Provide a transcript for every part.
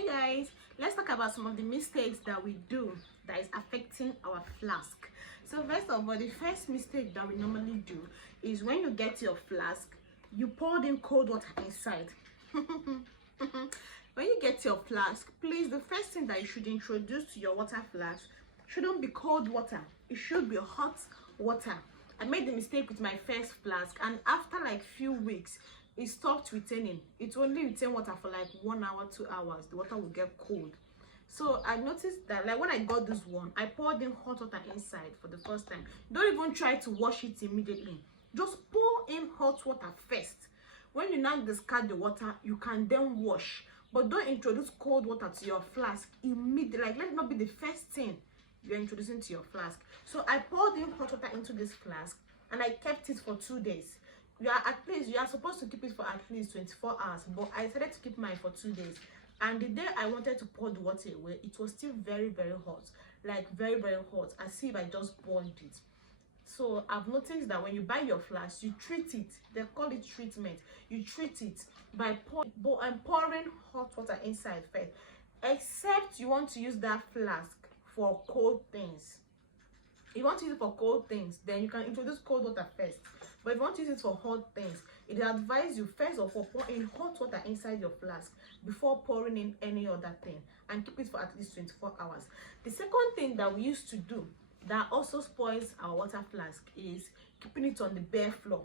Hey guys, let's talk about some of the mistakes that we do that is affecting our flask. So first of all, the first mistake that we normally do is when you get your flask, you pour in cold water inside. When you get your flask, please, the first thing that you should introduce to your water flask shouldn't be cold water. It should be hot water. I made the mistake with my first flask, and after like few weeks it stopped retaining. It only retain water for like 1 hour, 2 hours. The water will get cold. So I noticed that, like, when I got this one, I poured in hot water inside for the first time. Don't even try to wash it immediately. Just pour in hot water first. When you now discard the water, you can then wash, but don't introduce cold water to your flask immediately. Like, let it not be the first thing you're introducing to your flask. So I poured in hot water into this flask and I kept it for 2 days. You are supposed to keep it for at least 24 hours, but I decided to keep mine for 2 days. And the day I wanted to pour the water away, it was still very hot, like very hot, as if I just boiled it. So I've noticed that when you buy your flask, you treat it. They call it treatment. You treat it by pouring hot water inside first, except you want to use that flask for cold things. If you want to use it for cold things, then you can introduce cold water first. But if you want to use it for hot things, it advises you first of all pour in hot water inside your flask before pouring in any other thing, and keep it for at least 24 hours. The second thing that we used to do that also spoils our water flask is keeping it on the bare floor.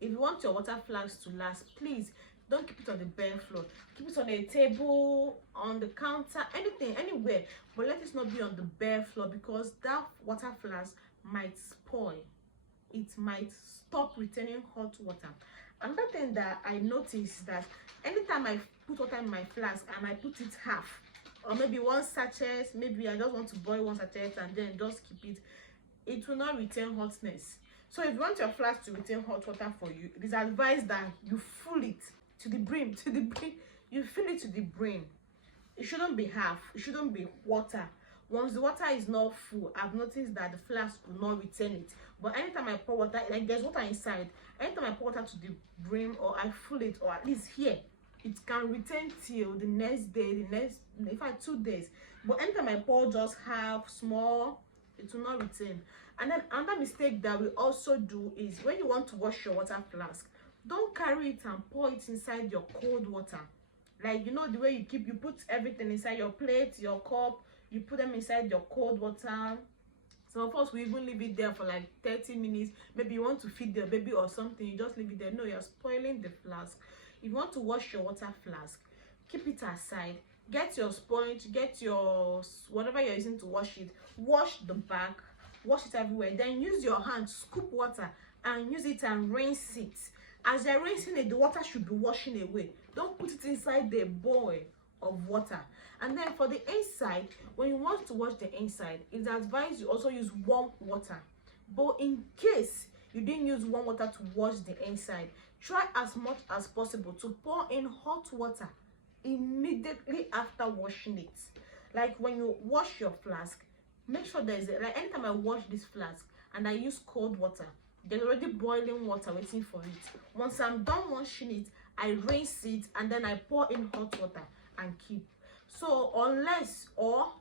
If you want your water flask to last, please don't keep it on the bare floor. Keep it on a table, on the counter, anything, anywhere, but let it not be on the bare floor, because that water flask might spoil. It might stop retaining hot water. Another thing that I noticed, that anytime I put water in my flask and I put it half, or maybe 1 sachet, maybe I just want to boil 1 sachet and then just keep it, it will not retain hotness. So if you want your flask to retain hot water for you, it is advised that you fill it to the brim, you fill it to the brim. It shouldn't be half, it shouldn't be water. Once the water is not full, I've noticed that the flask will not retain it. But anytime I pour water, like there's water inside, anytime I pour water to the brim, or I fill it, or at least here, it can retain till the next day, in fact 2 days. But anytime I pour just half, small, it will not retain. And then another mistake that we also do is when you want to wash your water flask, don't carry it and pour it inside your cold water. Like, you know the way you put everything inside your plate, your cup, you put them inside your cold water. Some of us, we even leave it there for like 30 minutes. Maybe you want to feed the baby or something, you just leave it there. No, you're spoiling the flask. If you want to wash your water flask, keep it aside. Get your sponge, get your whatever you're using to wash it. Wash the back, wash it everywhere. Then use your hand, scoop water and use it and rinse it. As you're rinsing it, the water should be washing away. Don't put it inside the bowl of water. And then for the inside, when you want to wash the inside, it's advised you also use warm water. But in case you didn't use warm water to wash the inside, try as much as possible to pour in hot water immediately after washing it. Like when you wash your flask, make sure there's like anytime I wash this flask and I use cold water, there's already boiling water waiting for it. Once I'm done washing it, I rinse it and then I pour in hot water and keep. So unless or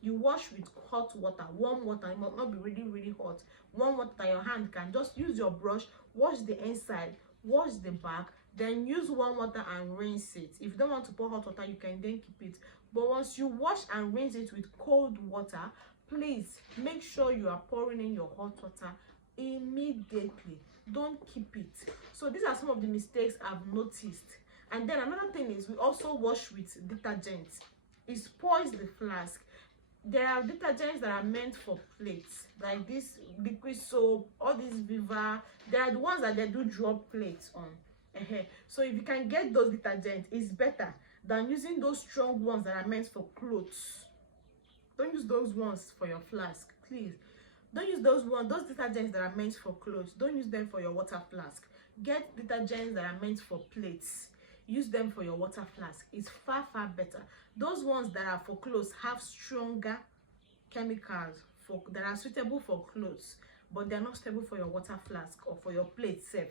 you wash with hot water, warm water, it must not be really hot. Warm water that your hand can just use your brush, wash the inside, wash the back, then use warm water and rinse it. If you don't want to pour hot water, you can then keep it. But once you wash and rinse it with cold water, please make sure you are pouring in your hot water immediately. Don't keep it. So these are some of the mistakes I've noticed. And then another thing is we also wash with detergents. It spoils the flask. There are detergents that are meant for plates, like this liquid soap, all these Viva. There are the ones that they do drop plates on. So if you can get those detergents, it's better than using those strong ones that are meant for clothes. Don't use those ones for your flask, please. Don't use those detergents that are meant for clothes. Don't use them for your water flask. Get detergents that are meant for plates. Use them for your water flask. It's far better. Those ones that are for clothes have stronger chemicals that are suitable for clothes, but they're not suitable for your water flask or for your plate safe.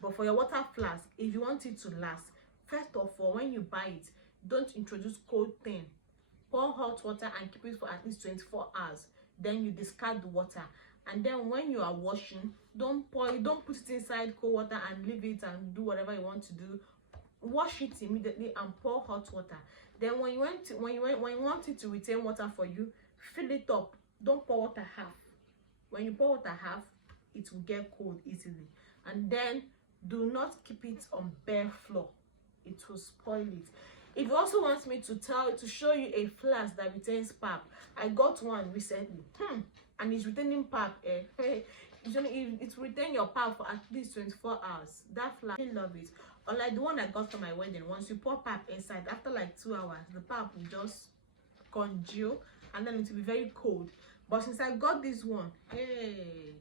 But for your water flask, if you want it to last, first of all, when you buy it, don't introduce cold thing. Pour hot water and keep it for at least 24 hours. Then you discard the water. And then when you are washing, don't put it inside cold water and leave it and do whatever you want to do. Wash it immediately and pour hot water. Then when you want it to retain water for you, fill it up. Don't pour water half. When you pour water half, it will get cold easily. And then do not keep it on bare floor. It will spoil it. If you also want me to show you a flask that retains pap, I got one recently. And it's retaining pap. It will retain your pap for at least 24 hours. That flask, I love it. Unlike the one I got for my wedding, once you pour pap inside, after like 2 hours, the pap will just congeal and then it will be very cold. But since I got this one, hey,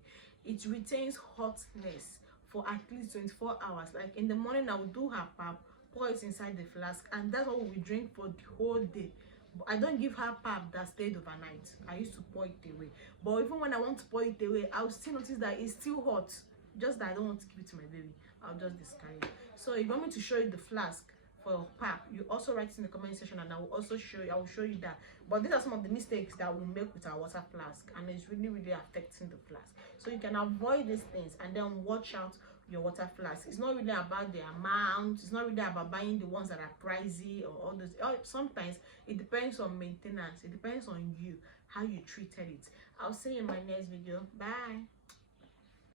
it retains hotness for at least 24 hours. Like in the morning, I will do her pap, pour it inside the flask, and that's what we drink for the whole day. But I don't give her pap that stayed overnight. I used to pour it away. But even when I want to pour it away, I'll still notice that it's still hot. Just that I don't want to give it to my baby. I'll just discard it. So if you want me to show you the flask for pap, you also write it in the comment section, and I will show you that. But these are some of the mistakes that we make with our water flask, and it's really affecting the flask. So you can avoid these things and then watch out your water flask. It's not really about the amount. It's not really about buying the ones that are pricey or all those. Sometimes it depends on maintenance. It depends on you, how you treated it. I'll see you in my next video. Bye.